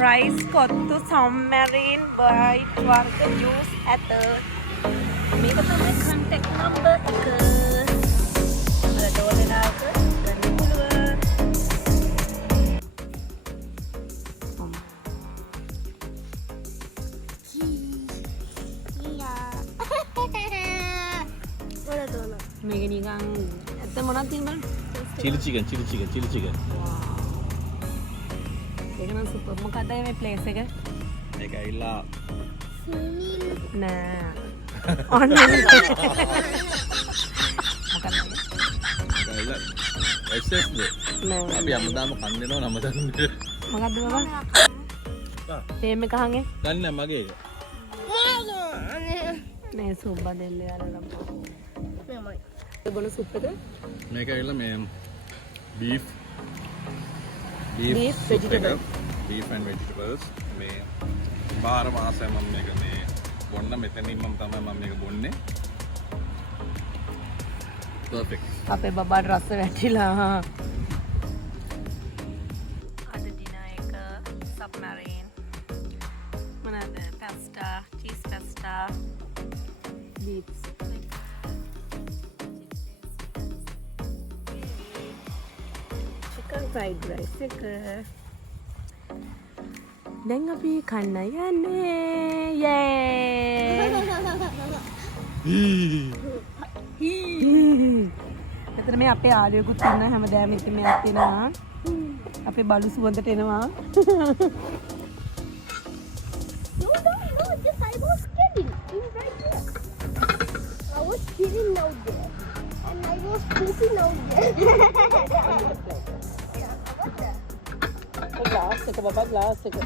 Rice kottu සම්මැරීන් bite වර්ග juice ඇත. මේක තමයි කන්ටැක්ට් නම්බර් 1. අර ඩෝලනාවක ගන්න පුළුවන්. මේක නිකන් ඇත්ත මොනවද තියෙන්නේ? chili chicken. ඒක නම් සුපර්. මොකක්ද මේ ප්ලේස් එක? මේක ඇවිල්ලා නෑ. ඔන්න මොකක්ද? ඇවිල්ලා SS නෑ. අපි හැමදාම කන්නේ නෝ නම දන්නේ. මොකක්ද බබා? තේම එක හංගේ. දන්නේ මගේ එක. නේ සුබ්බ දෙල්ල යාලලා. මෙමයි. ඒ බොන සුප් එක? මේක ඇවිල්ලා මේ beef vegetable. beef and vegetables මේ බාර මාසය මම මේක මේ බොන්න මෙතනින් මම තමයි මම මේක බොන්නේ. perfect. අපේ බබාට රස වැටිලා. අද ඩිනර් එක සබ්මරීන්. මොනවාද? Pasta, cheese pasta, beefs. Chicken fried rice එක. දැන් අපි කන්න යන්නේ. යේ! එතන මේ අපේ ආලුවෙකුත් ඉන්න හැමදාම ඉතින් මෙයක් තියෙනවා. අපේ බලු සුවඳට එනවා. No, just I was kidding. Right there. I was kidding out there. And I was pooping out there. Glass එක බබා ග්ලාස් එක.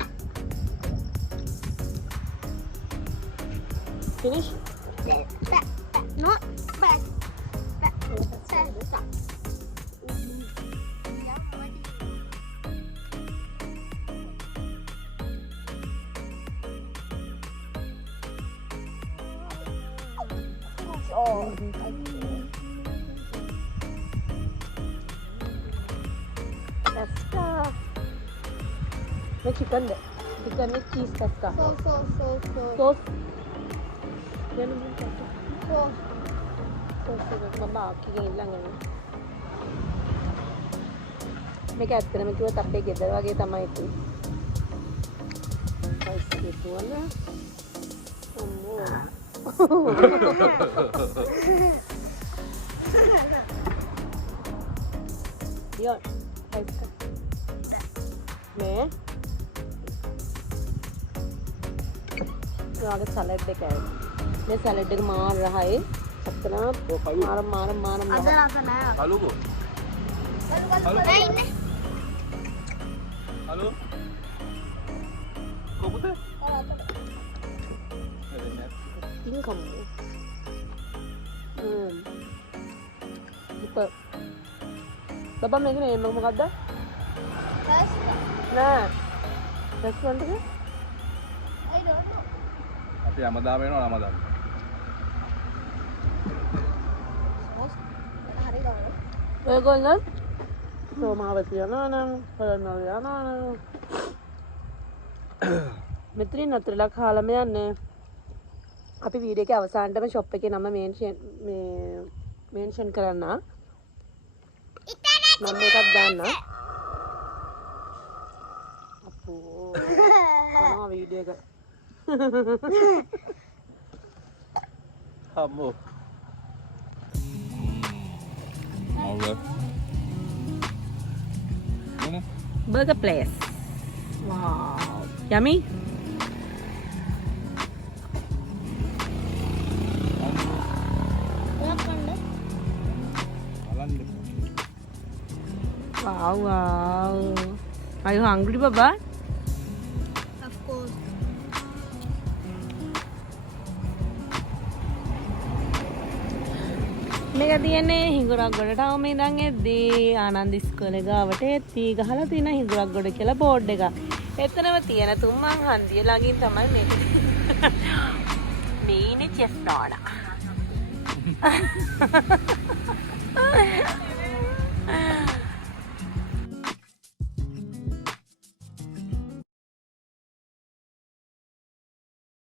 Finish? Not back. Pasta. May chicken de. Chicken with cheese pasta. Sauce. Yan ang pasta. Sauce එක බබා කිගෙන් ළඟනේ. මේක ඇත්තටම කිව්වොත් අපේ ගෙදර වගේ තමයි ඉතින්. රයිස් එක තුවලා. අම්මෝ. Yun. Rයිස් ka. මේ ඔයාගේ සලාඩ් එක ඇවිත්. මේ සලාඩ් එක මාර රහයි. අත්තනා මාර අද රස නෑ. හලුකෝ. නෑ. හලෝ. කොහොමද? ඉතින් කමු. super. බබා මේක නේ මොකක්ද? නෑ. රෙස්ටුරන්ට් එක? I don't know. අපි හැමදාම එනවා නම දන්න. හරි ගන්න. ඔයගොල්ලෝ සෝමාවති යනවා නම් පරණවල යනවා නම් මෙතනින් අතරලා කාලම යන්නේ. අපි වීඩියෝ එකේ අවසානටම ෂොප් එකේ නම මෙන්ෂන් කරන්න. මම එකක් දාන්න. අපෝ කොහොම වීඩියෝ එක. අම්මෝ. Alright. Burger place. Wow. Yummy? Wow. Are you hungry, Baba? Of course. මේක තියෙන්නේ හිඟුරක්ගොඩට අවම ඉඳන් එද්දී ආනන්ද ඉස්කෝලේ ගාවට එද්දී ගහලා තියෙන හිඟුරක්ගොඩ කියලා බෝඩ් එක. එතනම තියෙන තුම්මන් හන්දිය ළඟින් තමයි මේක. මේ ඉන්නේ චෙෆ් නෝනා.